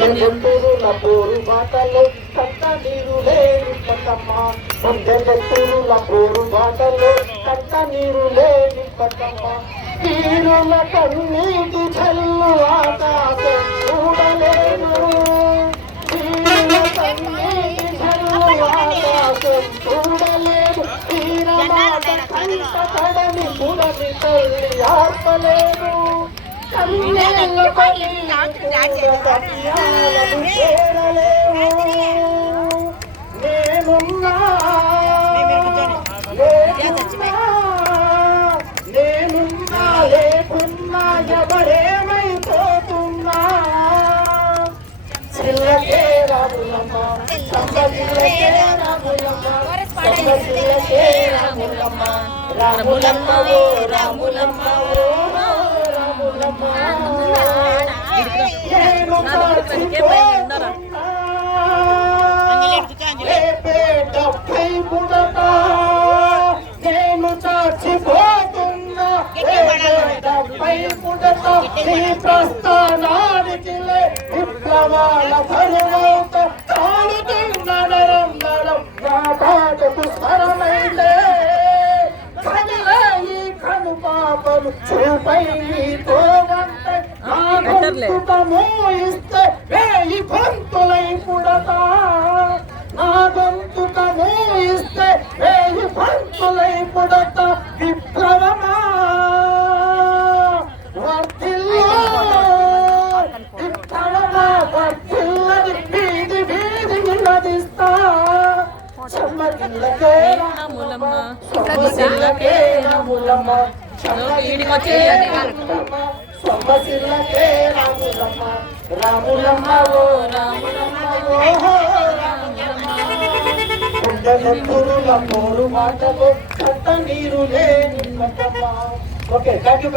గుంటూరుల పోరు బాటలు కంట నీరు లేని పట్టమ్మ గుంటూరుల పోరు బాటలు కంట నీరు లేని పట్టమ్మ తీరుల కన్నీటి చల్లు ఆకాశం చూడలేను తీరుల కన్నీటి చల్లు ఆకాశం చూడలేను తీరమాట కంట కడని పుడమి తల్లి ఆపలేను కన్నెలు పడి నేనున్నా లేకున్నా ఎవరేమైపోతున్నా చిల్లకే రాములమ్మ సంబదిల్లకే రాములమ్మ సంబదిల్లకే రాములమ్మ రాములమ్మ ఓ రాములమ్మ ఓ రాములమ్మ నేను మర్చిపోతున్నా డెబ్బై ముడత నేను చచ్చిపోతున్నా డెబ్బై ముడత ఈ ప్రస్థానానికి విప్లవాల ధనువౌత తాళుతున్న నరం నరం నా పాటకు స్వరమైతే కదిలే ఈ కను పాపలు చూపై తోవంటే నా గొంతుకము ఇస్తే వేయి గొంతులై పుడతా నా గొంతుకము ఇస్తే వేయి గొంతులై పుడతా విప్లవమా వర్ధిల్లు విప్లవమా వర్ధిల్లని వీధి వీధిని నదిస్తా చెమ్మగిల్లకే రాములమ్మ సొమ్మసిల్లకే రాములమ్మ సొమ్మసిల్లకే రాములమ్మ రాములమ్మ ఓ రాములమ్మ ఓ గుండెల పోరు మాటలు కంట నీరు లేని పట్టమ్మ. Okay thank you.